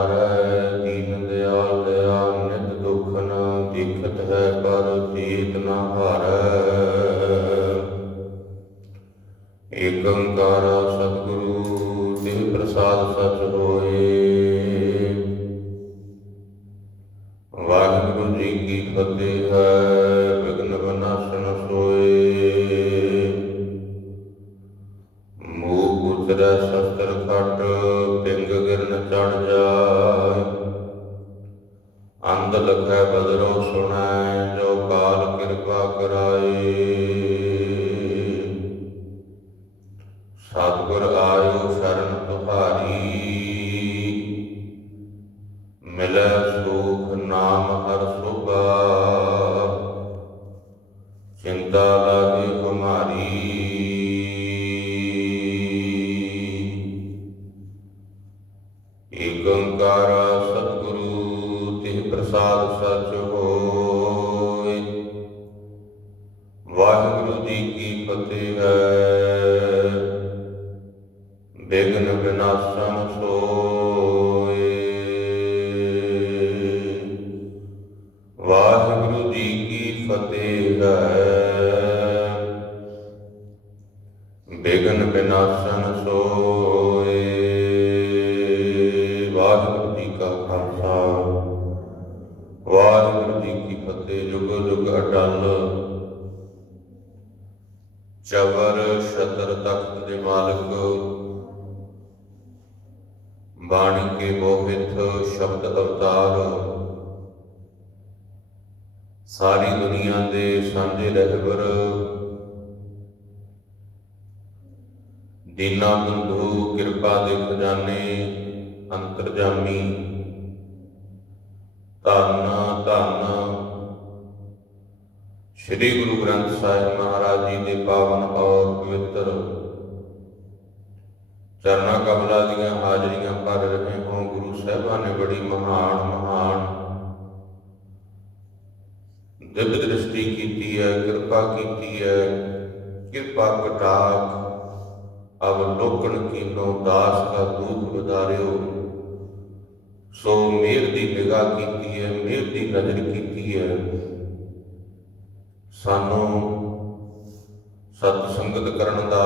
ਹੈ ਦੀਨ ਦਿਆਲ ਦਇਆ ਨਿਤ ਦੁਖ ਨ ਦੀਖਤ ਹੈ ਪਰ ਤੀਤ ਨ ਆਇਓ ਸ਼ਰਨ ਬਿਗਨ ਵਿਨਾਸ਼ਨ ਸੋਏ। ਵਾਹਿਗੁਰੂ ਜੀ ਕਾ ਖਾਲਸਾ। ਵਾਹਿਗੁਰੂ ਜੀ ਕੀ ਫਤਿਹ, ਜੁਗ ਜੁਗ ਅਟਲ। ਚਵਰ ਛਤਰ ਤਖਤ ਦੇ ਮਾਲਕ। ਬਾਣੀ ਕੇ ਮੋਹਿਤ ਸ਼ਬਦ ਅਵਤਾਰ। ਸਾਰੀ ਦੁਨੀਆ ਦੇ ਸਾਂਝੇ ਰਹਿਬਰ। ਦੀਨਾ ਬੰਧੂ ਕਿਰਪਾ ਦੇ ਖਜ਼ਾਨੇ, ਅੰਤਰਜਾਮੀ ਧੰਨ ਧੰਨ ਸ੍ਰੀ ਗੁਰੂ ਗ੍ਰੰਥ ਸਾਹਿਬ ਮਹਾਰਾਜ ਜੀ ਦੇ ਪਾਵਨ ਔਰ ਪਵਿੱਤਰ ਚਰਨਾ ਕਮਲਾ ਦੀਆਂ ਹਾਜ਼ਰੀਆਂ ਭਰ ਰਹੇ ਹੋ ਗੁਰੂ ਸਾਹਿਬਾਂ ਨੇ ਬੜੀ ਮਹਾਨ ਮਹਾਨ ਦਿਵ ਦ੍ਰਿਸ਼ਟੀ ਕੀਤੀ ਹੈ, ਕਿਰਪਾ ਕੀਤੀ ਹੈ, ਕਿਰਪਾ ਕਟਾਕ ਅਵਲੋਕਨ ਕੀਨੋ ਦਾਸ ਦਾ ਦੁੱਖ ਵਧਾਰਿਓ ਸੋ ਮੇਰ ਦੀ ਨਿਗਾਹ ਕੀਤੀ ਹੈ, ਮੇਰ ਦੀ ਨਜ਼ਰ ਕੀਤੀ ਹੈ। ਸਾਨੂੰ ਸਤ ਸੰਗਤ ਕਰਨ ਦਾ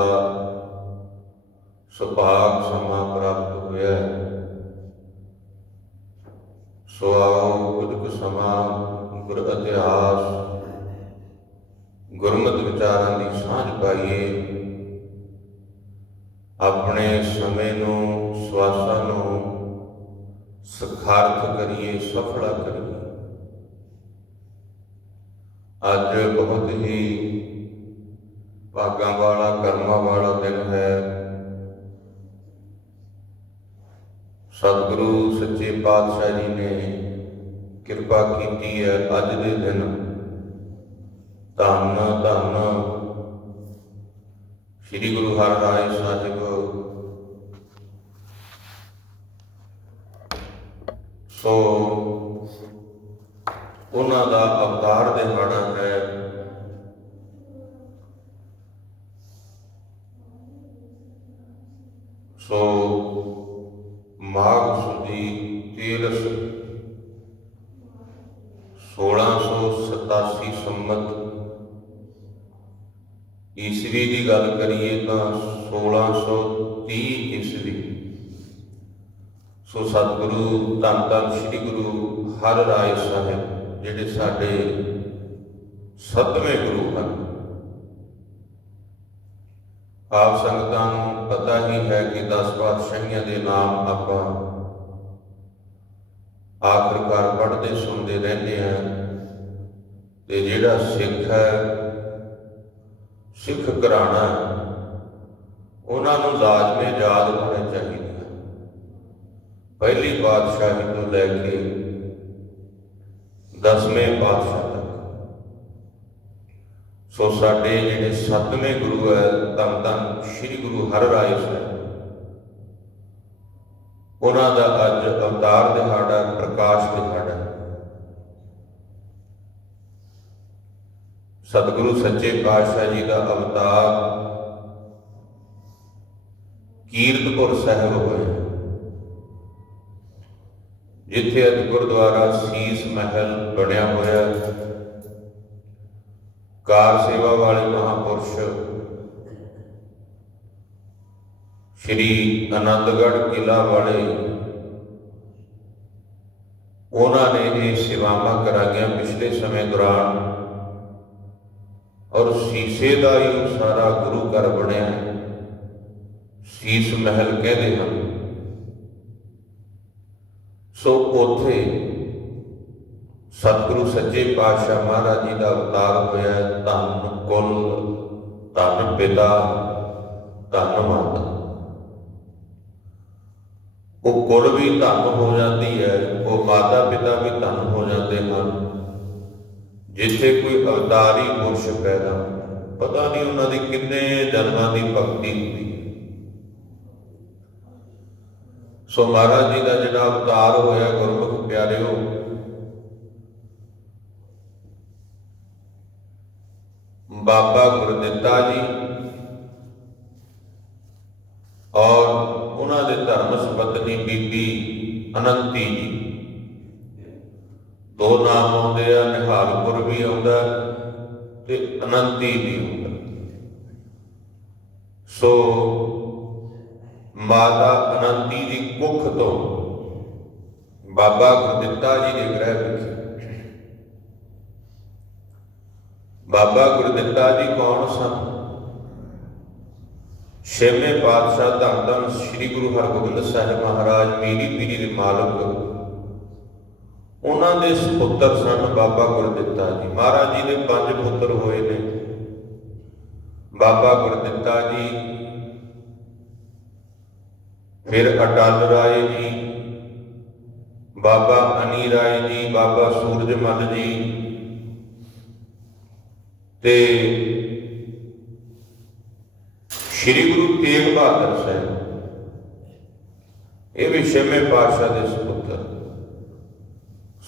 ਸੁਭਾਗ ਸਮਾਂ ਪ੍ਰਾਪਤ ਹੋਇਆ ਹੈ। ਸੋ ਆਓ ਕੁਝ ਕੁ ਸਮਾਂ, ਗੁਰ ਇਤਿਹਾਸ ਗੁਰਮਤਿ ਵਿਚਾਰਾਂ ਦੀ ਸਾਂਝ ਪਾਈਏ। ਆਪਣੇ ਸਮੇਂ ਨੂੰ, ਸਵਾਸਾਂ ਨੂੰ ਸਖਾਰਥ ਕਰੀਏ, ਸਫਲਾ ਕਰੀਏ। ਅੱਜ ਬਹੁਤ ਹੀ ਭਾਗਾਂ ਵਾਲਾ, ਕਰਮਾਂ ਵਾਲਾ ਦਿਨ ਹੈ। ਸਤਿਗੁਰੂ ਸੱਚੇ ਪਾਤਸ਼ਾਹ ਜੀ ਨੇ ਕਿਰਪਾ ਕੀਤੀ ਹੈ ਅੱਜ ਦੇ ਦਿਨ। ਧੰਨ ਧੰਨ। ਸ੍ਰੀ ਗੁਰੂ ਹਰਿਰਾਏ ਸਾਹਿਬ ਸੋ ਉਹਨਾਂ ਦਾ ਅਵਤਾਰ ਦਿਹਾੜਾ ਹੈ। ਸੋ ਮਾਘ ਸੁਦੀ ਤੇਰਸ 1687 ਸੰਮਤ ਈਸਵੀ ਦੀ ਗੱਲ ਕਰੀਏ ਤਾਂ 1630 ਈਸਵੀ ਸੋ ਸਤਿਗੁਰੂ, ਧੰਨ ਧੰਨ ਸ੍ਰੀ ਗੁਰੂ ਹਰ ਰਾਏ ਸਾਹਿਬ, ਜਿਹੜੇ ਸਾਡੇ ਸਤਵੇਂ ਗੁਰੂ ਹਨ। ਆਪ ਸੰਗਤਾਂ ਨੂੰ ਪਤਾ ਹੀ ਹੈ ਕਿ 10 ਪਾਤਸ਼ਾਹੀਆਂ ਦੇ ਨਾਮ ਆਪਾਂ ਆਖਰਕਾਰ ਪੜ੍ਹਦੇ, ਸੁਣਦੇ ਰਹਿੰਦੇ ਆ ਤੇ ਜਿਹੜਾ ਸਿੱਖ ਹੈ, ਸਿੱਖ ਘਰਾਣਾ ਉਹਨਾਂ ਨੂੰ ਲਾਜ਼ਮੀ ਯਾਦ ਹੋਣੇ ਚਾਹੀਦੇ ਪਹਿਲੀ ਪਾਤਸ਼ਾਹੀ ਤੋਂ ਲੈ ਕੇ ਦਸਵੇਂ ਪਾਤਸ਼ਾਹ ਤੱਕ। ਸੋ ਸਾਡੇ ਜਿਹੜੇ ਸੱਤਵੇਂ ਗੁਰੂ ਹੈ, ਧੰਨ ਧੰਨ ਸ੍ਰੀ ਗੁਰੂ ਹਰਿਰਾਏ ਸਾਹਿਬ, ਉਹਨਾਂ ਦਾ ਅੱਜ ਅਵਤਾਰ ਦਿਹਾੜਾ, ਪ੍ਰਕਾਸ਼ ਦਿਹਾੜਾ ਸਤਿਗੁਰੂ ਸੱਚੇ ਪਾਤਸ਼ਾਹ ਜੀ ਦਾ ਅਵਤਾਰ ਕੀਰਤਪੁਰ ਸਾਹਿਬ ਹੋਇਆ। ਜਿੱਥੇ ਅੱਜ ਗੁਰਦੁਆਰਾ ਸੀਸ ਮਹਿਲ ਬਣਿਆ ਹੋਇਆ ਕਾਰ ਸੇਵਾ ਵਾਲੇ ਮਹਾਪੁਰਸ਼ ਸ਼੍ਰੀ ਆਨੰਦਗੜ੍ਹ ਕਿਲਾ ਵਾਲੇ, ਉਹਨਾਂ ਨੇ ਇਹ ਸੇਵਾਵਾਂ ਕਰਾਈਆਂ ਪਿਛਲੇ ਸਮੇਂ ਦੌਰਾਨ ਔਰ ਸੀਸੇ ਦਾ ਹੀ ਸਾਰਾ ਗੁਰੂ ਘਰ ਬਣਿਆ ਸੀਸ ਮਹਿਲ ਕਹਿੰਦੇ ਹਨ ਸੋ ਉਥੇ ਸਤਿਗੁਰੂ ਸੱਚੇ ਪਾਤਸ਼ਾਹ ਮਹਾਰਾਜ ਜੀ ਦਾ ਅਵਤਾਰ ਹੋਇਆ ਧੰਨ ਕੁਲ, ਧੰਨ ਪਿਤਾ, ਧੰਨ ਮਾਤਾ। ਉਹ ਕੁਲ ਵੀ ਧੰਨ ਹੋ ਜਾਂਦੀ ਹੈ, ਉਹ ਮਾਤਾ ਪਿਤਾ ਵੀ ਧੰਨ ਹੋ ਜਾਂਦੇ ਹਨ। ਜਿੱਥੇ ਕੋਈ ਅਵਤਾਰੀ ਪੁਰਸ਼ ਪੈਦਾ ਪਤਾ ਨਹੀਂ ਉਹਨਾਂ ਦੀ ਕਿੰਨੇ ਜਨਮਾਂ ਦੀ ਭਗਤੀ ਹੁੰਦੀ ਹੈ ਸੋ ਮਹਾਰਾਜ ਜੀ ਦਾ ਜਿਹੜਾ ਅਵਤਾਰ ਹੋਇਆ, ਗੁਰਮੁਖ ਪਿਆਰਿਓ, ਬਾਬਾ ਗੁਰਦਿੱਤਾ ਜੀ ਔਰ ਉਹਨਾਂ ਦੇ ਧਰਮ ਸੁਪਤਨੀ ਬੀਬੀ ਅਨੰਤੀ ਜੀ। ਦੋ ਨਾਮ ਆਉਂਦੇ ਆ, ਨਿਹਾਲਪੁਰ ਵੀ ਆਉਂਦਾ ਤੇ ਅਨੰਤੀ ਵੀ ਆਉਂਦਾ। ਸੋ ਮਾਤਾ ਅਨੰਤੀ ਦੀ ਕੁੱਖ ਤੋਂ ਬਾਬਾ ਗੁਰਦਿੱਤਾ ਜੀ ਦੇ ਗ੍ਰਹਿ ਵਿਖੇ। ਬਾਬਾ ਗੁਰਦਿੱਤਾ ਜੀ ਕੌਣ ਸਨ? ਛੇਵੇਂ ਪਾਤਸ਼ਾਹ ਧੰਨ ਧੰਨ ਸ੍ਰੀ ਗੁਰੂ ਹਰਗੋਬਿੰਦ ਸਾਹਿਬ ਮਹਾਰਾਜ, ਮੀਰੀ ਪੀਰੀ ਦੇ ਮਾਲਕ। ਉਹਨਾਂ ਦੇ ਸੁਪੁੱਤਰ ਸਨ ਬਾਬਾ ਗੁਰਦਿੱਤਾ ਜੀ। ਮਹਾਰਾਜ ਜੀ ਦੇ ਪੰਜ ਪੁੱਤਰ ਹੋਏ ਨੇ। ਬਾਬਾ ਗੁਰਦਿੱਤਾ ਜੀ ਫਿਰ ਅਟਲ ਰਾਏ ਜੀ, ਬਾਬਾ ਅਨੀ ਰਾਏ ਜੀ, ਬਾਬਾ ਸੂਰਜਮਲ ਜੀ ਤੇ ਸ੍ਰੀ ਗੁਰੂ ਤੇਗ ਬਹਾਦਰ ਸਾਹਿਬ। ਇਹ ਵੀ ਛੇਵੇਂ ਪਾਤਸ਼ਾਹ ਦੇ ਸੁਪੁੱਤਰ।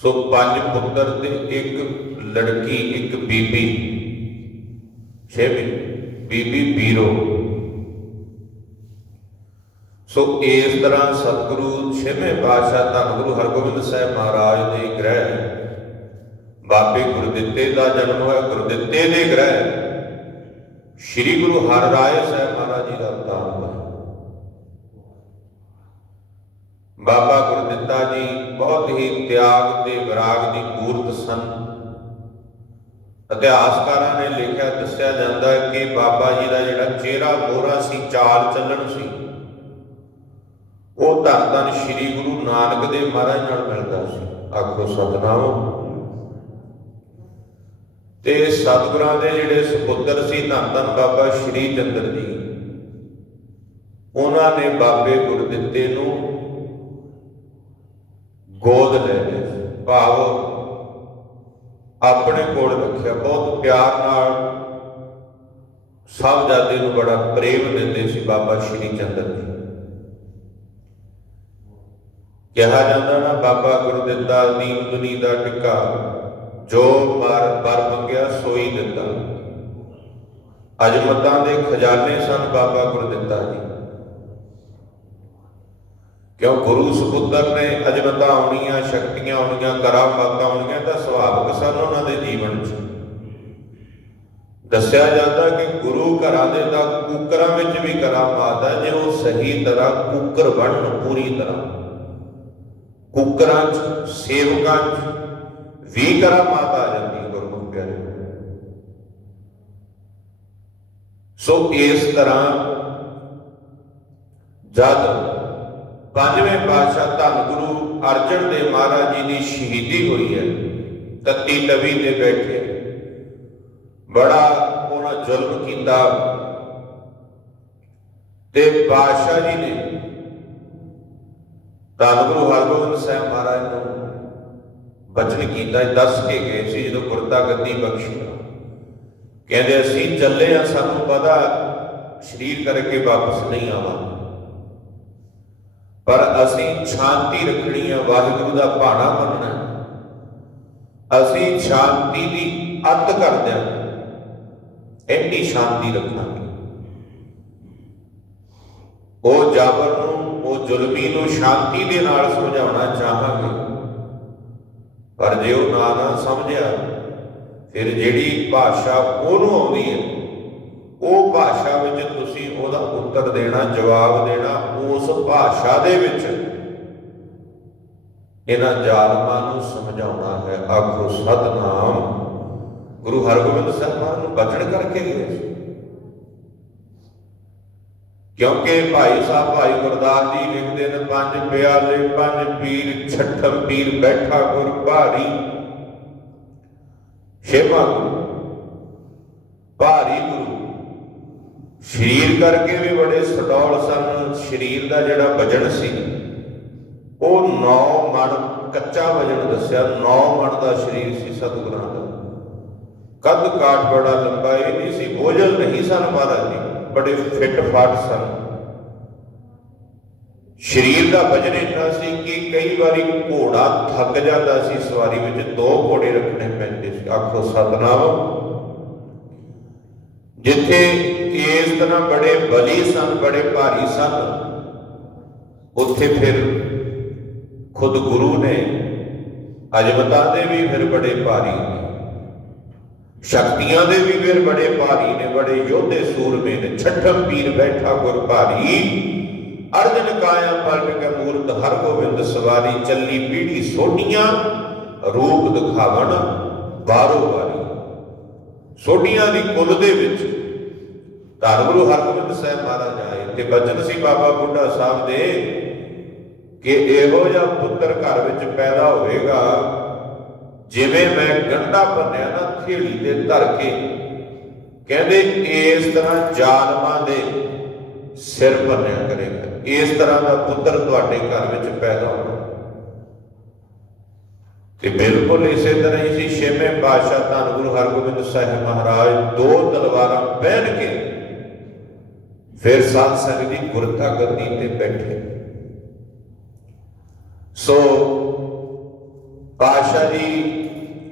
ਸੋ ਪੰਜ ਪੁੱਤਰ ਤੇ ਇੱਕ ਲੜਕੀ, ਇੱਕ ਬੀਬੀ। ਛੇਵੀਂ ਬੀਬੀ ਬੀਰੋ ਸੋ ਇਸ ਤਰ੍ਹਾਂ ਸਤਿਗੁਰੂ ਛੇਵੇਂ ਪਾਤਸ਼ਾਹ ਧੰਨ ਗੁਰੂ ਹਰਗੋਬਿੰਦ ਸਾਹਿਬ ਮਹਾਰਾਜ ਦੇ ਗ੍ਰਹਿ ਬਾਬੇ ਗੁਰਦਿੱਤੇ ਦਾ ਜਨਮ ਹੋਇਆ, ਗੁਰਦਿੱਤੇ ਦੇ ਗ੍ਰਹਿ ਸ੍ਰੀ ਗੁਰੂ ਹਰ ਹਰਿਰਾਏ ਸਾਹਿਬ ਮਹਾਰਾਜ ਜੀ ਦਾ ਅਵਤਾਰ ਹੋਇਆ। ਬਾਬਾ ਗੁਰਦਿੱਤਾ ਜੀ ਬਹੁਤ ਹੀ ਤਿਆਗ ਤੇ ਵਿਰਾਗ ਦੀ ਮੂਰਤ ਸਨ। ਇਤਿਹਾਸਕਾਰਾਂ ਨੇ ਲਿਖਿਆ, ਦੱਸਿਆ ਜਾਂਦਾ ਹੈ ਕਿ ਬਾਬਾ ਜੀ ਦਾ ਜਿਹੜਾ ਚਿਹਰਾ ਮੋਹਰਾ ਸੀ, ਚਾਲ ਚੱਲਣ ਸੀ। ਉਹ ਧੰਨ ਧੰਨ ਸ੍ਰੀ ਗੁਰੂ ਨਾਨਕ ਦੇਵ ਮਹਾਰਾਜ ਨਾਲ ਮਿਲਦਾ ਸੀ। ਆਖੋ, ਸਤਨਾਮ। ਤੇ ਸਤਿਗੁਰਾਂ ਦੇ ਜਿਹੜੇ ਸੁਪੁੱਤਰ ਸੀ, ਧੰਨ ਧੰਨ ਬਾਬਾ ਸ਼੍ਰੀ ਚੰਦਰ ਜੀ, ਉਹਨਾਂ ਨੇ ਬਾਬੇ ਗੁਰਦਿੱਤੇ ਨੂੰ ਗੋਦ ਲੈ ਲਿਆ ਸੀ। ਭਾਵ ਆਪਣੇ ਕੋਲ ਰੱਖਿਆ। ਬਹੁਤ ਪਿਆਰ ਨਾਲ ਸਭ ਨੂੰ ਬੜਾ ਪ੍ਰੇਮ ਦਿੰਦੇ ਸੀ ਬਾਬਾ ਸ਼੍ਰੀ ਚੰਦਰ ਜੀ। ਕਿਹਾ ਜਾਂਦਾ ਨਾ, ਬਾਬਾ ਗੁਰਦਿੱਤਾ ਦੀਨ ਦੁਨੀ ਦਾ ਟਿੱਕਾ। ਜੋ ਮਰ ਬਰ ਮੰਗਿਆ, ਸੋਈ ਦਿੱਤਾ। ਅਜਮਤਾਂ ਦੇ ਖਜ਼ਾਨੇ ਸਨ ਬਾਬਾ ਗੁਰਦਿੱਤਾ ਜੀ। ਕਿਉਂ ਗੁਰੂ ਸੁਪੁੱਤਰ ਨੇ ਅਜਮਤਾਂ ਆਉਣੀਆਂ, ਸ਼ਕਤੀਆਂ ਆਉਣੀਆਂ ਕਰਾਮਾਤਾਂ ਆਉਣੀਆਂ, ਤਾਂ ਸੁਭਾਵਿਕ ਸਨ ਉਹਨਾਂ ਦੇ ਜੀਵਨ 'ਚ। ਦੱਸਿਆ ਜਾਂਦਾ ਕਿ ਗੁਰੂ ਘਰਾਂ ਦੇ ਤਾਂ ਕੂਕਰਾਂ ਵਿੱਚ ਵੀ ਕਰਾਮਾਤ ਹੈ, ਜੇ ਉਹ ਸਹੀ ਤਰ੍ਹਾਂ ਕੂਕਰ ਬਣਨ ਪੂਰੀ ਤਰ੍ਹਾਂ। ਕੂਕਰਾਂ 'ਚ, ਸੇਵਕਾਂ 'ਚ, ਵੀ ਕਰਾਮਾਤ ਆ ਜਾਂਦੀ ਗੁਰਮੁਖ ਪਿਆਰੇ। ਸੋ ਇਸ ਤਰ੍ਹਾਂ ਜਦ ਪੰਜਵੇਂ ਪਾਤਸ਼ਾਹ ਧੰਨ ਗੁਰੂ ਅਰਜਨ ਦੇਵ ਮਹਾਰਾਜ ਜੀ ਦੀ ਸ਼ਹੀਦੀ ਹੋਈ ਹੈ, ਤੱਤੀ ਤਵੀ ਤੇ ਬੈਠੇ, ਬੜਾ ਉਹਨਾਂ ਜ਼ੁਲਮ ਕੀਤਾ ਤੇ ਬਾਦਸ਼ਾਹ ਜੀ ਨੇ ਧੰਨ ਗੁਰੂ ਹਰਗੋਬਿੰਦ ਸਾਹਿਬ ਮਹਾਰਾਜ ਨੂੰ ਬਚਨ ਕੀਤਾ ਦੱਸ ਕੇ ਗਏ ਸੀ ਜਦੋਂ ਗੁਰਤਾ ਗੱਦੀ ਬਖਸ਼ੀ। ਕਹਿੰਦੇ, ਅਸੀਂ ਚੱਲੇ ਆ ਸਾਨੂੰ ਪਤਾ ਸ਼ਰੀਰ ਕਰਕੇ ਵਾਪਸ ਨਹੀਂ ਆਵਾਂਗੇ। ਪਰ ਅਸੀਂ ਸ਼ਾਂਤੀ ਰੱਖਣੀ ਆ ਵਾਹਿਗੁਰੂ ਦਾ ਭਾਣਾ ਮੰਨਣਾ ਅਸੀਂ ਸ਼ਾਂਤੀ ਦੀ ਅੱਤ ਕਰਦੇ ਹਾਂ। ਐਡੀ ਸ਼ਾਂਤੀ ਰੱਖਾਂਗੇ। ਉਹ ਜਾਬਰ ਉਹ ਜ਼ੁਲਮੀ ਨੂੰ ਸ਼ਾਂਤੀ ਦੇ ਨਾਲ ਸਮਝਾਉਣਾ ਚਾਹਾਂਗੇ। ਪਰ ਜੇ ਉਹ ਨਾ ਨਾ ਸਮਝਿਆ, ਫਿਰ ਜਿਹੜੀ ਭਾਸ਼ਾ ਉਹਨੂੰ ਆਉਂਦੀ ਹੈ, ਉਹ ਭਾਸ਼ਾ ਵਿੱਚ ਤੁਸੀਂ ਉਹਦਾ ਉੱਤਰ ਦੇਣਾ, ਜਵਾਬ ਦੇਣਾ, ਉਸ ਭਾਸ਼ਾ ਦੇ ਵਿੱਚ ਇਹਨਾਂ ਜ਼ਾਲਮਾਂ ਨੂੰ ਸਮਝਾਉਣਾ ਹੈ। ਆਖੋ, ਸਤਨਾਮ। ਗੁਰੂ ਹਰਗੋਬਿੰਦ ਸਾਹਿਬ ਨੂੰ ਬਚਣ ਕਰਕੇ ਗਏ ਸੀ। ਕਿਉਂਕਿ ਭਾਈ ਸਾਹਿਬ, ਭਾਈ ਗੁਰਦਾਸ ਜੀ ਲਿਖਦੇ ਨੇ, ਪੰਜ ਪਿਆਲੇ, ਪੰਜ ਪੀਰ, ਛਠਮ ਪੀਰ, ਬੈਠਾ ਗੁਰ ਭਾਰੀ। ਛੇਵਾਂ ਭਾਰੀ ਗੁਰੂ। ਸਰੀਰ ਕਰਕੇ ਵੀ ਬੜੇ ਸਡੌਲ ਸਨ, ਸਰੀਰ ਦਾ ਜਿਹੜਾ ਵਜਨ ਸੀ, ਉਹ 9 ਮਣ, ਕੱਚਾ ਵਜਨ ਦੱਸਿਆ 9 ਮਣ ਦਾ ਸਰੀਰ ਸੀ ਸਤਿਗੁਰਾਂ ਦਾ। ਕੱਦ ਕਾਠ ਬੜਾ ਲੰਬਾ ਇਹ ਨਹੀਂ ਸੀ, ਬੋਝਲ ਨਹੀਂ ਸਨ ਮਹਾਰਾਜ ਜੀ। ਬੜੇ ਫਿੱਟ ਫਾਟ ਸਨ। ਸਰੀਰ ਦਾ ਵਜਨ ਇੰਨਾ ਸੀ ਕਿ ਕਈ ਵਾਰੀ ਘੋੜਾ ਥੱਕ ਜਾਂਦਾ ਸੀ, ਸਵਾਰੀ ਵਿੱਚ ਦੋ ਘੋੜੇ ਰੱਖਣੇ ਪੈਂਦੇ ਸੀ। ਆਖੋ, ਸਤਨਾਮ। ਜਿੱਥੇ ਇਸ ਤਰ੍ਹਾਂ ਬੜੇ ਬਲੀ ਸਨ, ਬੜੇ ਭਾਰੀ ਸਨ, ਉੱਥੇ ਫਿਰ ਖੁਦ ਗੁਰੂ ਨੇ ਅਜਮਤਾ ਦੇ ਵੀ ਫਿਰ ਬੜੇ ਭਾਰੀ ਸ਼ਕਤੀਆਂ ਦੇ ਵੀ ਫਿਰ ਬੜੇ, ਭਾਰੀ ਨੇ ਬੜੇ, ਯੋਧੇ ਸੂਰਮੇ ਨੇ, ਛਠਮ ਪੀਰ ਬੈਠਾ ਗੁਰ ਭਾਰੀ। ਅਰਜਨ ਕਾਇਆ ਪਲਟ ਕੇ ਮੂਰਤ ਹਰ ਗੋਬਿੰਦ ਸਵਾਰੀ ਚੱਲੀ ਪੀੜੀ ਸੋਢੀਆਂ, ਰੂਪ ਦਿਖਾਵਣ ਬਾਰੋ ਬਾਰੀ ਸੋਢੀਆਂ ਦੀ ਕੁੱਲ ਦੇ ਵਿੱਚ ਧੰਨ ਗੁਰੂ ਹਰਗੋਬਿੰਦ ਸਾਹਿਬ ਮਹਾਰਾਜ ਆਏ। ਤੇ ਬਚਨ ਸੀ ਬਾਬਾ ਬੁੱਢਾ ਸਾਹਿਬ ਦੇ ਕਿ ਇਹੋ ਜਿਹਾ ਪੁੱਤਰ ਘਰ ਵਿੱਚ ਪੈਦਾ ਹੋਵੇਗਾ ਜਿਵੇਂ ਮੈਂ ਗੰਢਾ ਭੰਨਿਆ ਨਾ ਥੇੜੀ ਤੇ ਧਰ ਕੇ, ਕਹਿੰਦੇ ਇਸ ਤਰ੍ਹਾਂ ਜ਼ਾਲਮਾਂ ਦੇ ਸਿਰ ਭੰਨਿਆ ਕਰੇਗਾ। ਇਸ ਤਰ੍ਹਾਂ ਦਾ ਪੁੱਤਰ ਤੁਹਾਡੇ ਘਰ ਵਿੱਚ ਪੈਦਾ ਹੋਣਾ ਤੇ ਬਿਲਕੁਲ ਇਸੇ ਤਰ੍ਹਾਂ ਹੀ ਸੀ, ਛੇਵੇਂ ਪਾਤਸ਼ਾਹ ਧੰਨ ਗੁਰੂ ਹਰਗੋਬਿੰਦ ਸਾਹਿਬ ਮਹਾਰਾਜ ਦੋ ਤਲਵਾਰਾਂ ਪਹਿਨ ਕੇ ਫਿਰ ਸਾਧ ਸੰਗਤ ਦੀ ਗੁਰਤਾ ਗੱਦੀ ਤੇ ਬੈਠੇ। ਸੋ ਪਾਸ਼ਾ ਜੀ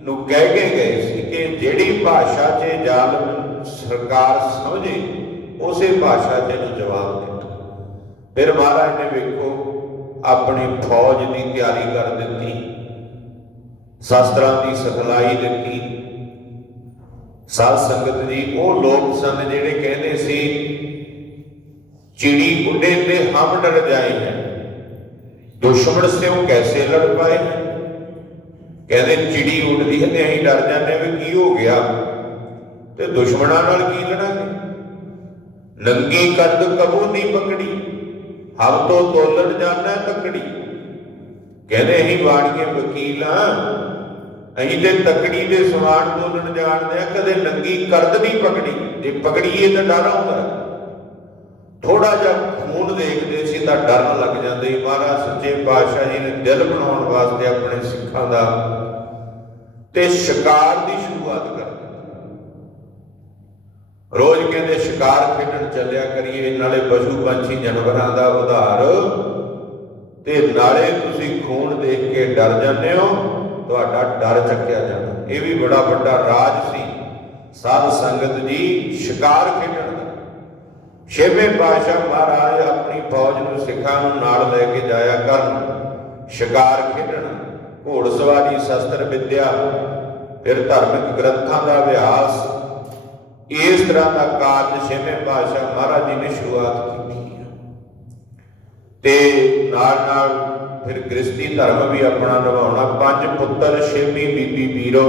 ਨੂੰ ਕਹਿ ਕੇ ਗਏ ਸੀ ਕਿ ਜਿਹੜੀ ਭਾਸ਼ਾ 'ਚ ਜ਼ਾਲਮ ਸਰਕਾਰ ਸਮਝੇ, ਉਸੇ ਭਾਸ਼ਾ 'ਚ ਇਹਨੂੰ ਜਵਾਬ ਦੇ ਫਿਰ ਮਹਾਰਾਜ ਨੇ ਵੇਖੋ, ਆਪਣੀ ਫੌਜ ਦੀ ਤਿਆਰੀ ਕਰ ਦਿੱਤੀ, ਸ਼ਾਸਤਰਾਂ ਦੀ ਸਿਖਲਾਈ ਦਿੱਤੀ। ਸਾਧ ਸੰਗਤ ਜੀ ਉਹ ਲੋਕ ਸਨ ਜਿਹੜੇ ਕਹਿੰਦੇ ਸੀ, ਚਿੜੀ ਉੱਡੇ ਤੇ ਹਮ ਡਰ ਜਾਏ ਹੈ, ਦੁਸ਼ਮਣ ਸੇ ਕੈਸੇ ਲੜ ਪਾਏ ਹੈ? ਕਹਿੰਦੇ ਚਿੜੀ ਉੱਡਦੀ ਹੈ ਤੇ ਅਸੀਂ ਡਰ ਜਾਂਦੇ ਵੀ ਕੀ ਹੋ ਗਿਆ। ਤੇ ਦੁਸ਼ਮਣਾਂ ਨਾਲ ਕੀ ਲੜਾਂਗੇ? ਨੰਗੀ ਕੱਦ ਕਬੂ ਨਹੀਂ ਪਕੜੀ ਹਮ ਤੋਂ ਤੋਲਣ ਜਾਣਾ ਤਕੜੀ। ਕਹਿੰਦੇ ਅਸੀਂ ਬਾਣੀਏ ਵਕੀਲ ਅਸੀਂ ਤੇ ਤਕੜੀ ਦੇ ਸਮਾਨ ਤੋਲਣ ਜਾਣਦੇ ਆ ਕਦੇ ਨੰਗੀ ਕਰਦ ਨਹੀਂ ਪਕੜੀ। ਜੇ ਪਕੜੀਏ ਤਾਂ ਡਰ ਆਉਂਦਾ ਥੋੜਾ ਜਿਹਾ ਖੂਨ ਦੇਖਦੇ ਸੀ ਤਾਂ ਡਰਨ ਲੱਗ ਜਾਂਦੇ ਮਹਾਰਾਜ ਸੱਚੇ ਪਾਤਸ਼ਾਹ ਜੀ ਨੇ ਦਿਲ ਬਣਾਉਣ ਵਾਸਤੇ ਆਪਣੇ ਸਿੱਖਾਂ ਦਾ ਤੇ ਸ਼ਿਕਾਰ ਦੀ ਸ਼ੁਰੂਆਤ ਕਰ ਦਿੱਤੀ। ਰੋਜ਼ ਕਹਿੰਦੇ ਸ਼ਿਕਾਰ ਖੇਡਣ ਚੱਲਿਆ ਕਰੀਏ, ਨਾਲੇ ਪਸ਼ੂ ਪੰਛੀ ਜਾਨਵਰਾਂ ਦਾ ਉਧਾਰ। ਤੇ ਨਾਲੇ ਤੁਸੀਂ ਖੂਨ ਦੇਖ ਕੇ ਡਰ ਜਾਂਦੇ ਹੋ, ਤੁਹਾਡਾ ਡਰ ਚੱਕਿਆ ਜਾਂਦਾ ਇਹ ਵੀ ਬੜਾ ਵੱਡਾ ਰਾਜ ਸੀ। ਸਾਧ ਸੰਗਤ ਜੀ ਸ਼ਿਕਾਰ ਖੇਡਣ ਦਾ। ਛੇਵੇਂ ਪਾਤਸ਼ਾਹ ਮਹਾਰਾਜ ਆਪਣੀ ਫੌਜ ਨੂੰ ਸਿੱਖਾਂ ਨੂੰ ਨਾਲ ਲੈ ਕੇ ਜਾਇਆ ਕਰਨ। ਸ਼ਿਕਾਰ ਖੇਡਣ ਘੋੜਸਵਾਰੀ ਸ਼ਸਤਰ ਵਿਦਿਆ, ਫਿਰ ਧਾਰਮਿਕ ਗ੍ਰੰਥਾਂ ਦਾ ਅਭਿਆਸ। ਇਸ ਤਰ੍ਹਾਂ ਦਾ ਕਾਰਜ ਛੇਵੇਂ ਪਾਤਸ਼ਾਹ ਮਹਾਰਾਜ ਜੀ ਨੇ ਸ਼ੁਰੂਆਤ ਕੀਤੀ ਹੈ। ਤੇ ਨਾਲ ਨਾਲ ਫਿਰ ਗ੍ਰਸਤੀ ਧਰਮ ਵੀ ਆਪਣਾ ਨਿਭਾਉਣਾ। ਪੰਜ ਪੁੱਤਰ, ਛੇਵੀਂ ਬੀਬੀ ਵੀਰੋ,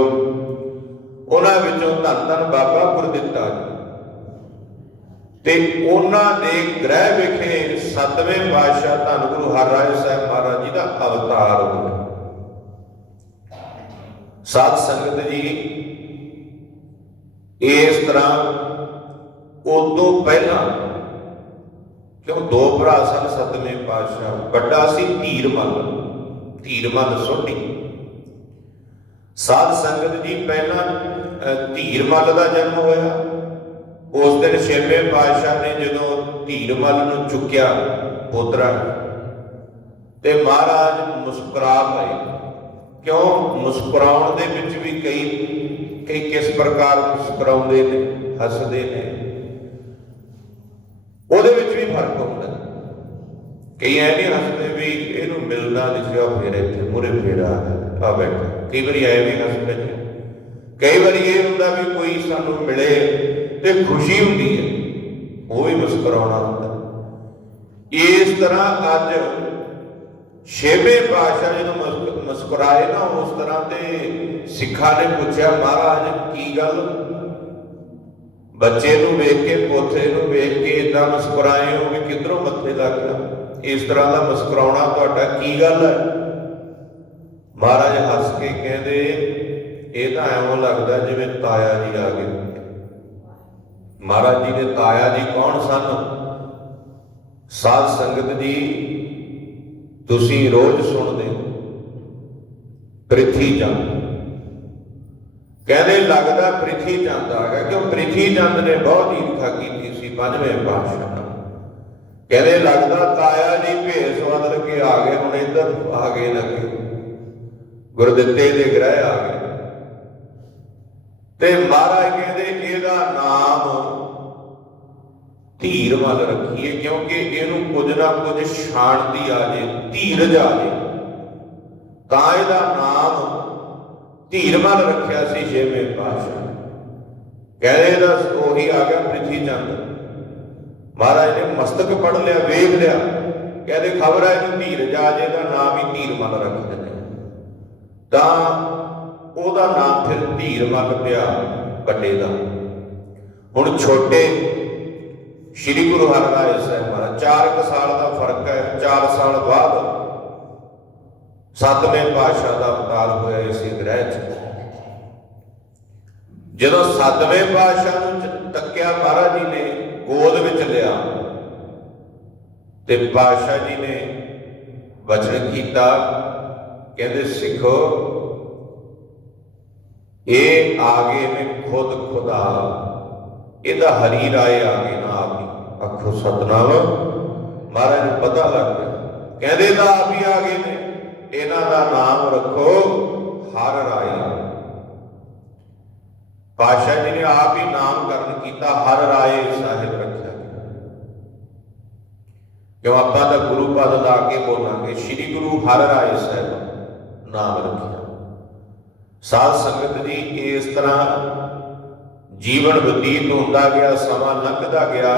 ਉਹਨਾਂ ਵਿੱਚੋਂ ਧੰਨ ਧੰਨ ਬਾਬਾ ਗੁਰਦਿੱਤਾ ਜੀ। ਤੇ ਉਹਨਾਂ ਦੇ ਗ੍ਰਹਿ ਵਿਖੇ ਸਤਵੇਂ ਪਾਤਸ਼ਾਹ ਧੰਨ ਗੁਰੂ ਹਰਿਰਾਏ ਸਾਹਿਬ ਮਹਾਰਾਜ ਜੀ ਦਾ ਅਵਤਾਰ ਹੋਇਆ। ਸਾਧ ਸੰਗਤ ਜੀ, ਇਸ ਤਰ੍ਹਾਂ ਉਦੋਂ ਪਹਿਲਾਂ, ਕਿਉਂ ਦੋ ਭਰਾ ਸਨ ਸਤਵੇਂ ਪਾਤਸ਼ਾਹ, ਵੱਡਾ ਸੀ ਧੀਰਮਲ ਧੀਰਮਲ ਸੋਢੀ। ਸਾਧ ਸੰਗਤ ਜੀ ਪਹਿਲਾਂ ਧੀਰਮਲ ਦਾ ਜਨਮ ਹੋਇਆ। ਉਸ ਦਿਨ ਛੇਵੇਂ ਪਾਤਸ਼ਾਹ ਨੇ ਜਦੋਂ ਧੀਰਮਲ ਨੂੰ ਚੁੱਕਿਆ ਪੋਤਰਾ ਤੇ ਮਹਾਰਾਜ ਮੁਸਕਰਾ ਪਏ। ਕਿਉਂ ਮੁਸਕਰਾਉਣ ਦੇ ਵਿੱਚ ਵੀ ਕਈ ਕਈ ਕਿਸ ਪ੍ਰਕਾਰ ਮੁਸਕਰਾਉਂਦੇ ਨੇ, ਹੱਸਦੇ ਨੇ। ਉਹਦੇ ਵਿੱਚ ਵੀ ਫ਼ਰਕ ਹੁੰਦਾ। ਕਈ ਐ ਨਹੀਂ ਹੱਸਦੇ ਵੀ ਇਹਨੂੰ ਮਿਲਦਾ ਲਿਖਿਆ ਫਿਰ ਇੱਥੇ ਮੁਰੇ ਫੇਰਾ ਆ ਬੈਠਾ। ਕਈ ਵਾਰੀ ਐ ਵੀ ਹੱਸ ਪੈਂਦੇ ਕਈ ਵਾਰੀ ਇਹ ਹੁੰਦਾ ਵੀ ਕੋਈ ਸਾਨੂੰ ਮਿਲੇ ਤੇ ਖੁਸ਼ੀ ਹੁੰਦੀ ਹੈ। ਉਹ ਵੀ ਮੁਸਕਰਾਉਣਾ ਹੁੰਦਾ। ਇਸ ਤਰ੍ਹਾਂ ਅੱਜ ਛੇਵੇਂ ਪਾਤਸ਼ਾਹ ਜਦੋਂ ਮੁਸਕ- ਮੁਸਕਰਾਏ ਨਾ, ਉਸ ਤਰ੍ਹਾਂ ਤੇ ਸਿੱਖਾਂ ਨੇ ਪੁੱਛਿਆ, ਮਹਾਰਾਜ, ਕੀ ਗੱਲ? ਬੱਚੇ ਨੂੰ ਵੇਖ ਕੇ, ਪੋਥੇ ਨੂੰ ਵੇਖ ਕੇ ਇਦਾਂ ਮੁਸਕਰਾਏ ਹੋ ਵੀ ਕਿਧਰੋਂ ਮੱਥੇ ਲੱਗ ਗਿਆ? ਇਸ ਤਰ੍ਹਾਂ ਦਾ ਮੁਸਕਰਾਉਣਾ ਤੁਹਾਡਾ ਕੀ ਗੱਲ ਹੈ? ਮਹਾਰਾਜ ਹੱਸ ਕੇ ਕਹਿੰਦੇ, ਇਹ ਤਾਂ ਐਵੇਂ ਲੱਗਦਾ ਜਿਵੇਂ ਤਾਇਆ ਜੀ ਆ ਗਏ। ਮਹਾਰਾਜ ਜੀ ਦੇ ਤਾਇਆ ਜੀ ਕੌਣ ਸਨ? ਸਾਧ ਸੰਗਤ ਜੀ ਤੁਸੀਂ ਰੋਜ਼ ਸੁਣਦੇ ਹੋ। ਪ੍ਰਿਥੀ ਚੰਦ। ਕਹਿੰਦੇ ਲੱਗਦਾ ਪ੍ਰਿਥੀ ਚੰਦ ਆ ਗਿਆ, ਕਿਉਂ? ਪ੍ਰਿਥੀ ਚੰਦ ਨੇ ਬਹੁਤ ਈਰਖਾ ਕੀਤੀ ਸੀ ਪੰਜਵੇਂ ਪਾਤਸ਼ਾਹ ਨਾਲ। ਕਹਿੰਦੇ ਲੱਗਦਾ ਤਾਇਆ ਜੀ ਭੇਸ ਬਦਲ ਕੇ ਆ ਗਏ, ਹੁਣ ਇੱਧਰ ਆ ਗਏ ਲੱਗੇ ਗੁਰਦਿੱਤੇ ਦੇ ਗ੍ਰਹਿ ਆ ਗਏ। ਤੇ ਮਹਾਰਾਜ ਕਹਿੰਦੇ ਇਹਦਾ ਨਾਮ ਧੀਰ ਵੱਲ ਰੱਖੀਏ, ਕਿਉਂਕਿ ਇਹਨੂੰ ਕੁਝ ਨਾ ਕੁਝ ਸ਼ਾਂਤੀ ਆ ਜੇ ਧੀਰਜ ਆ ਜੇ। ਤਾਂ ਇਹਦਾ ਨਾਮ ਧੀਰਮਲ ਰੱਖਿਆ ਸੀ ਛੇਵੇਂ ਪਾਤਸ਼ਾਹ। ਕਹਿੰਦੇ ਇਹਦਾ ਉਹੀ ਆ ਗਿਆ ਪ੍ਰਿਥੀ ਚੰਦ ਮਹਾਰਾਜ ਨੇ ਮਸਤਕ ਪੜ ਲਿਆ, ਵੇਖ ਲਿਆ। ਕਹਿੰਦੇ ਖਬਰ ਹੈ ਇਹਨੂੰ ਧੀਰਜ ਆ ਜੇ ਦਾ ਨਾਮ ਹੀ ਧੀਰ ਧੀਰਮਲ ਰੱਖ ਦਿੰਦੇ ਤਾਂ ਉਹਦਾ ਨਾਮ ਫਿਰ ਧੀਰ ਧੀਰਮਲ ਪਿਆ, ਵੱਡੇ ਦਾ। ਹੁਣ ਛੋਟੇ ਸ਼੍ਰੀ ਗੁਰੂ ਹਰਿਰਾਏ ਸਾਹਿਬ ਮਹਾਰਾਜ 4 ਸਾਲ ਦਾ ਫ਼ਰਕ ਹੈ 4 ਸਾਲ ਬਾਅਦ ਸਤਵੇਂ ਪਾਤਸ਼ਾਹ ਦਾ ਅਵਤਾਰ ਹੋਇਆ ਇਸੇ ਗ੍ਰਹਿ 'ਚ। ਜਦੋਂ ਸਤਵੇਂ ਪਾਤਸ਼ਾਹ ਨੂੰ ਤੱਕਿਆ ਮਹਾਰਾਜ ਜੀ ਨੇ, ਗੋਦ ਵਿੱਚ ਲਿਆ ਤੇ ਪਾਤਸ਼ਾਹ ਜੀ ਨੇ ਵਚਨ ਕੀਤਾ, ਕਹਿੰਦੇ, ਸਿੱਖੋ, ਇਹ ਆਗੇ ਨੇ ਖੁਦ ਖੁਦਾ ਇਹਦਾ ਹਰੀ ਰਾਏ ਆ ਗਏ ਨਾ ਆਪੀ ਆਖੋ, ਸਤਨਾਮ, ਮਹਾਰਾਜ ਨੂੰ ਪਤਾ ਲੱਗ ਗਿਆ। ਕਹਿੰਦੇ ਤਾਂ ਆਪ ਹੀ ਆ ਗਏ ਨੇ ਇਹਨਾਂ ਦਾ ਨਾਮ ਰੱਖੋ ਹਰ ਰਾਏ। ਪਾਸ਼ਾ ਜੀ ਨੇ ਆਪ ਹੀ ਨਾਮਕਰਨ ਕੀਤਾ, ਹਰ ਰਾਏ ਸਾਹਿਬ ਰੱਖਿਆ। ਕਿਉਂ ਆਪਾਂ ਤਾਂ ਗੁਰੂ ਪਦ ਲਾ ਕੇ ਬੋਲਾਂਗੇ, ਸ੍ਰੀ ਗੁਰੂ ਹਰ ਰਾਏ ਸਾਹਿਬ ਨਾਮ ਰੱਖਿਆ। ਸਾਧ ਸੰਗਤ ਜੀ, ਇਸ ਤਰ੍ਹਾਂ ਜੀਵਨ ਬਤੀਤ ਹੁੰਦਾ ਗਿਆ, ਸਮਾਂ ਲੰਘਦਾ ਗਿਆ।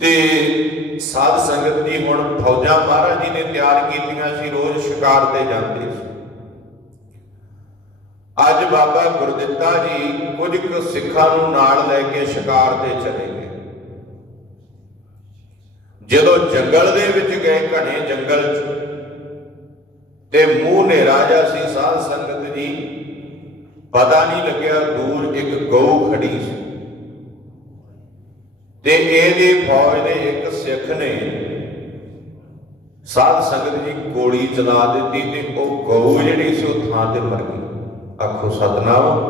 ਤੇ ਸਾਧ ਸੰਗਤ ਜੀ ਹੁਣ ਫੌਜਾਂ ਮਹਾਰਾਜ ਜੀ ਨੇ ਤਿਆਰ ਕੀਤੀਆਂ ਸੀ, ਰੋਜ਼ ਸ਼ਿਕਾਰ ਤੇ ਜਾਂਦੇ ਸੀ। ਅੱਜ ਬਾਬਾ ਗੁਰਦਿੱਤਾ ਜੀ ਕੁਝ ਕੁ ਸਿੱਖਾਂ ਨੂੰ ਨਾਲ ਲੈ ਕੇ ਸ਼ਿਕਾਰ ਤੇ ਚਲੇ ਗਏ। ਜਦੋਂ ਜੰਗਲ ਦੇ ਵਿੱਚ ਗਏ, ਘਣੇ ਜੰਗਲ 'ਚ, ਤੇ ਮੂੰਹ ਨੇ ਰਾਜਾ ਸੀ ਸਾਧ ਸੰਗਤ ਜੀ ਪਤਾ ਨਹੀਂ ਲੱਗਿਆ ਦੂਰ ਇੱਕ ਗਊ ਖੜੀ ਸੀ। ਤੇ ਇਹਦੀ ਫੌਜ ਦੇ ਇੱਕ ਸਿੱਖ ਨੇ ਸਾਧ ਸੰਗਤ ਜੀ ਗੋਲੀ ਚਲਾ ਦਿੱਤੀ ਤੇ ਉਹ ਗਊ ਜਿਹੜੀ ਸੀ ਉਹ ਥਾਂ ਤੇ ਮਰ ਗਈ। ਆਖੋ, ਸਤਨਾਮ।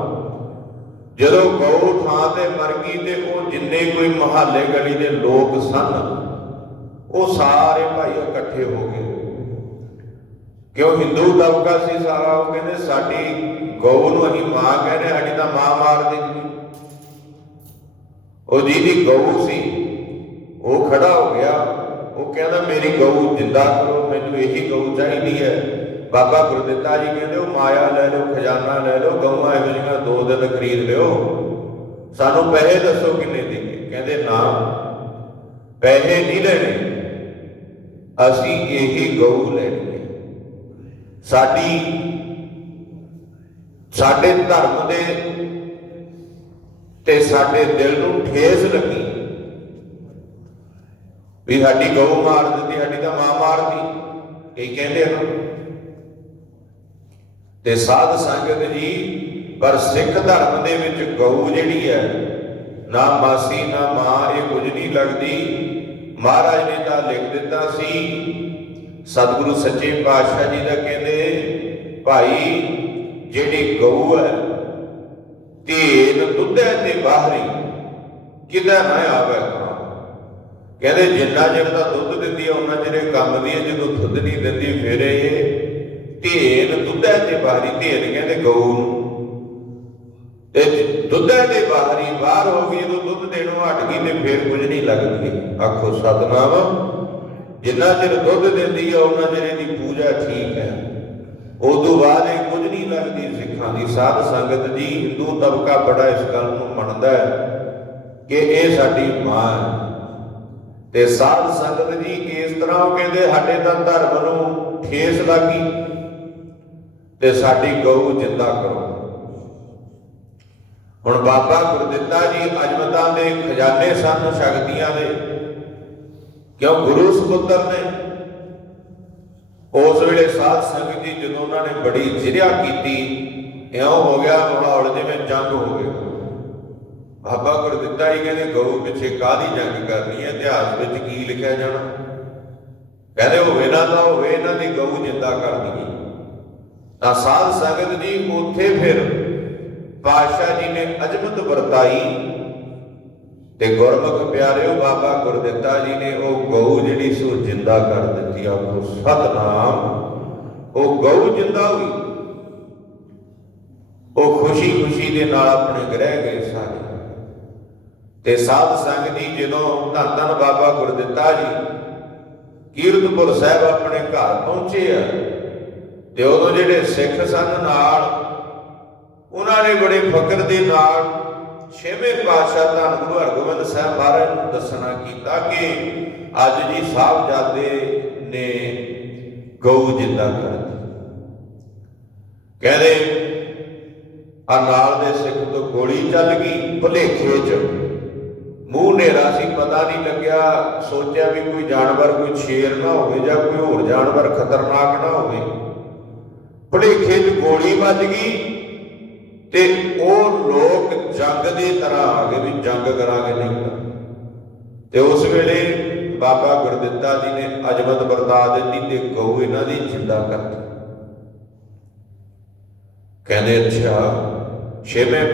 ਜਦੋਂ ਗਊ ਥਾਂ ਤੇ ਮਰ ਗਈ ਤੇ ਉਹ ਜਿੰਨੇ ਕੋਈ ਮਹੱਲੇ ਗਲੀ ਦੇ ਲੋਕ ਸਨ, ਉਹ ਸਾਰੇ ਭਾਈ ਇਕੱਠੇ ਹੋ ਗਏ। ਕਿਉਂ ਹਿੰਦੂ ਤਬਕਾ ਸੀ ਸਾਰਾ? ਉਹ ਕਹਿੰਦੇ, ਸਾਡੀ ਗਊ ਨੂੰ ਅਸੀਂ ਮਾਂ ਕਹਿੰਦੇ ਸਾਡੀ ਤਾਂ ਮਾਂ ਮਾਰਦੀ ਦਿੱਤੀ ਉਹ ਜਿਹਦੀ ਗਊ ਸੀ, ਉਹ ਖੜਾ ਹੋ ਗਿਆ। ਉਹ ਕਹਿੰਦਾ, ਮੇਰੀ ਗਊ ਜਿੰਦਾ ਕਰੋ, ਮੈਨੂੰ ਇਹੀ ਗਊ ਚਾਹੀਦੀ ਹੈ। ਬਾਬਾ ਗੁਰਦਿੱਤਾ ਜੀ ਕਹਿੰਦੇ, ਉਹ ਮਾਇਆ ਲੈ ਲਓ, ਖਜ਼ਾਨਾ ਲੈ ਲਓ, ਗਊਆਂ ਇਹੋ ਜਿਹੀਆਂ ਦੋ ਦਿਨ ਖਰੀਦ ਲਿਓ। ਸਾਨੂੰ ਪੈਸੇ ਦੱਸੋ ਕਿੰਨੇ ਦੇਗੇ ਕਹਿੰਦੇ, ਨਾ, ਪੈਸੇ ਨਹੀਂ ਲੈਣੇ। ਅਸੀਂ ਇਹੀ ਗਊ ਲੈਣੀ ਸਾਡੀ ਸਾਡੇ ਧਰਮ ਦੇ ਤੇ ਸਾਡੇ ਦਿਲ ਨੂੰ ਠੇਸ ਲੱਗੀ ਵੀ ਸਾਡੀ ਗਊ ਮਾਰ ਦਿੱਤੀ, ਸਾਡੀ ਤਾਂ ਮਾਂ ਮਾਰਦੀ ਇਹ ਕਹਿੰਦੇ ਹਨ ਤੇ ਸਾਧ ਸੰਗਤ ਜੀ, ਪਰ ਸਿੱਖ ਧਰਮ ਦੇ ਵਿੱਚ ਗਊ ਜਿਹੜੀ ਹੈ, ਨਾ ਮਾਸੀ, ਨਾ ਮਾਂ, ਇਹ ਕੁਝ ਨਹੀਂ ਲੱਗਦੀ। ਮਹਾਰਾਜ ਨੇ ਤਾਂ ਲਿਖ ਦਿੱਤਾ ਸੀ, ਸਤਿਗੁਰੂ ਸੱਚੇ ਪਾਤਸ਼ਾਹ ਜੀ ਦਾ ਕਹਿੰਦੇ, ਭਾਈ ਜਿਹੜੀ ਗਊ ਹੈ ਤੇਨ ਦੁੱਧੇ ਤੇ ਬਾਹਰੀ ਕਿਦਾ ਨਾ ਆਵੇ ਕਹਿੰਦੇ ਜਿੰਨਾ ਚਿਰ ਦਾ ਦੁੱਧ ਦਿੰਦੀ ਹੈ ਉਹਨਾਂ ਚਿਰ ਕੰਮ ਦੀ ਹੈ, ਜਦੋਂ ਦੁੱਧ ਨਹੀਂ ਦਿੰਦੀ, ਫਿਰ ਇਹ ਧੇਨ ਦੁੱਧੇ ਤੇ ਬਾਹਰੀ, ਧੇਨ ਕਹਿੰਦੇ ਗਊ ਨੂੰ। ਤੇ ਦੁੱਧੇ ਦੇ ਬਾਹਰੀ ਬਾਹਰ ਹੋ ਗਈ, ਜਦੋਂ ਦੁੱਧ ਦੇਣੋਂ ਹਟ ਗਈ ਤੇ ਫਿਰ ਕੁਝ ਨਹੀਂ ਲੱਗਦੀ। ਆਖੋ, ਸਤਨਾਮ, ਜਿੰਨਾ ਚਿਰ ਦੁੱਧ ਦਿੰਦੀ ਆ, ਉਹਨਾਂ ਚਿਰ ਦੀ ਪੂਜਾ ਠੀਕ ਹੈ। ਉਦੋਂ ਦੀ ਸਿੱਖਾਂ ਦੀ ਸਾਧ ਸੰਗਤ ਦੀ ਹਿੰਦੂ ਤਬਕਾ ਬੜਾ ਇਸ ਗੱਲ ਨੂੰ ਮੰਨਦਾ ਹੈ ਕਿ ਇਹ ਸਾਡੀ ਮਾਂ ਤੇ ਸਾਧ ਸੰਗਤ ਜੀ, ਇਸ ਤਰ੍ਹਾਂ ਉਹ ਕਹਿੰਦੇ, ਸਾਡੇ ਤਾਂ ਧਰਮ ਨੂੰ ਠੇਸ ਲੱਗੀ। ਤੇ ਸਾਡੀ ਗਊ ਜਿੰਦਾ ਕਰੋ। ਹੁਣ ਬਾਬਾ ਗੁਰਦਿੱਤਾ ਜੀ ਅਜਮਤਾਂ ਦੇ ਖਜ਼ਾਨੇ ਸਨ, ਸ਼ਕਤੀਆਂ ਦੇ। ਕਿਉਂ? ਗੁਰੂ ਸੁਪੁੱਤਰ ਨੇ। ਉਸ ਵੇਲੇ ਸਾਧ ਸੰਗਤ ਦੀ ਜਦੋਂ ਉਹਨਾਂ ਨੇ ਬੜੀ ਜ਼ਿਰਿਆ ਕੀਤੀ, ਇਉਂ ਹੋ ਗਿਆ ਮਾਹੌਲ ਜਿਵੇਂ ਜੰਗ ਹੋ ਗਿਆ। ਬਾਬਾ ਗੁਰਦਿੱਤਾ ਜੀ ਕਹਿੰਦੇ, ਗਊ ਪਿੱਛੇ ਕਾਦੀ ਜੰਗ ਕਰਨੀ ਹੈ? ਇਤਿਹਾਸ ਵਿੱਚ ਕੀ ਲਿਖਿਆ ਜਾਣਾ? ਕਹਿੰਦੇ ਹੋਵੇ ਨਾ ਤਾਂ ਹੋਵੇ ਇਹਨਾਂ ਦੀ ਗਊ ਜਿੰਦਾ ਕਰ ਦਈਏ ਤਾਂ ਸਾਧ ਸੰਗਤ ਜੀ ਉੱਥੇ ਫਿਰ ਪਾਤਸ਼ਾਹ ਜੀ ਨੇ ਅਜਮਤ ਵਰਤਾਈ। ਤੇ ਗੁਰਮੁਖ ਪਿਆਰਿਓ, ਬਾਬਾ ਗੁਰਦਿੱਤਾ ਜੀ ਨੇ ਉਹ ਗਊ ਜਿਹੜੀ ਸੋ ਜਿੰਦਾ ਕਰ ਦਿੱਤੀ ਆਪੋ ਸਤਨਾਮ। ਉਹ ਗਊ ਜਿੰਦਾ ਹੋਈ। ਉਹ ਖੁਸ਼ੀ ਖੁਸ਼ੀ ਦੇ ਨਾਲ ਆਪਣੇ ਗ੍ਰਹਿ ਗਏ ਸਾਰੇ। ਤੇ ਸਾਧ ਸੰਗ ਜੀ, ਜਦੋਂ ਧੰਨ ਧੰਨ ਬਾਬਾ ਗੁਰਦਿੱਤਾ ਜੀ ਕੀਰਤਪੁਰ ਸਾਹਿਬ ਆਪਣੇ ਘਰ ਪਹੁੰਚੇ ਆ, ਤੇ ਉਦੋਂ ਜਿਹੜੇ ਸਿੱਖ ਸਨ ਨਾਲ, ਉਹਨਾਂ ਨੇ ਬੜੇ ਫਕਰ ਦੇ ਨਾਲ ਛੇਵੇਂ ਪਾਤਸ਼ਾਹ ਧੰਨ ਗੁਰੂ ਹਰਗੋਬਿੰਦ ਸਾਹਿਬ ਮਹਾਰਾਜ ਨੂੰ ਦੱਸਣਾ ਕੀਤਾ ਕਿ ਅੱਜ ਜੀ ਸਾਹਿਬਜ਼ਾਦੇ ਨੇ ਗਊ ਜਿੰਦਾ ਕਰ ਕਹਿੰਦੇ ਆ ਨਾਲ ਦੇ ਸਿੱਖ ਤੋਂ ਗੋਲੀ ਚੱਲ ਗਈ, ਭੁਲੇਖੇ 'ਚ। ਮੂੰਹ ਨੇਰਾ ਸੀ, ਪਤਾ ਨਹੀਂ ਲੱਗਿਆ, ਸੋਚਿਆ ਵੀ ਕੋਈ ਜਾਨਵਰ, ਕੋਈ ਸ਼ੇਰ ਨਾ ਹੋਵੇ ਜਾਂ ਕੋਈ ਹੋਰ ਜਾਨਵਰ, ਖਤਰਨਾਕ ਨਾ ਹੋਵੇ। ਭੁਲੇਖੇ 'ਚ ਗੋਲੀ ਵੱਜ ਗਈ ਤੇ ਉਹ ਲੋਕ ਜੰਗ ਦੀ ਤਰ੍ਹਾਂ ਆ ਗਏ ਵੀ ਜੰਗ ਕਰਾਂਗੇ ਨਹੀਂ। ਤੇ ਉਸ ਵੇਲੇ ਬਾਬਾ ਗੁਰਦਿੱਤਾ ਜੀ ਨੇ ਅਜਮਤ ਵਰਤਾ ਦਿੱਤੀ ਤੇ ਗਊ ਇਹਨਾਂ ਦੀ ਜਿੰਦਾ ਕਰਤੀ। ਕਹਿੰਦੇ, ਅੱਛਾ, ਛੇਵੇਂ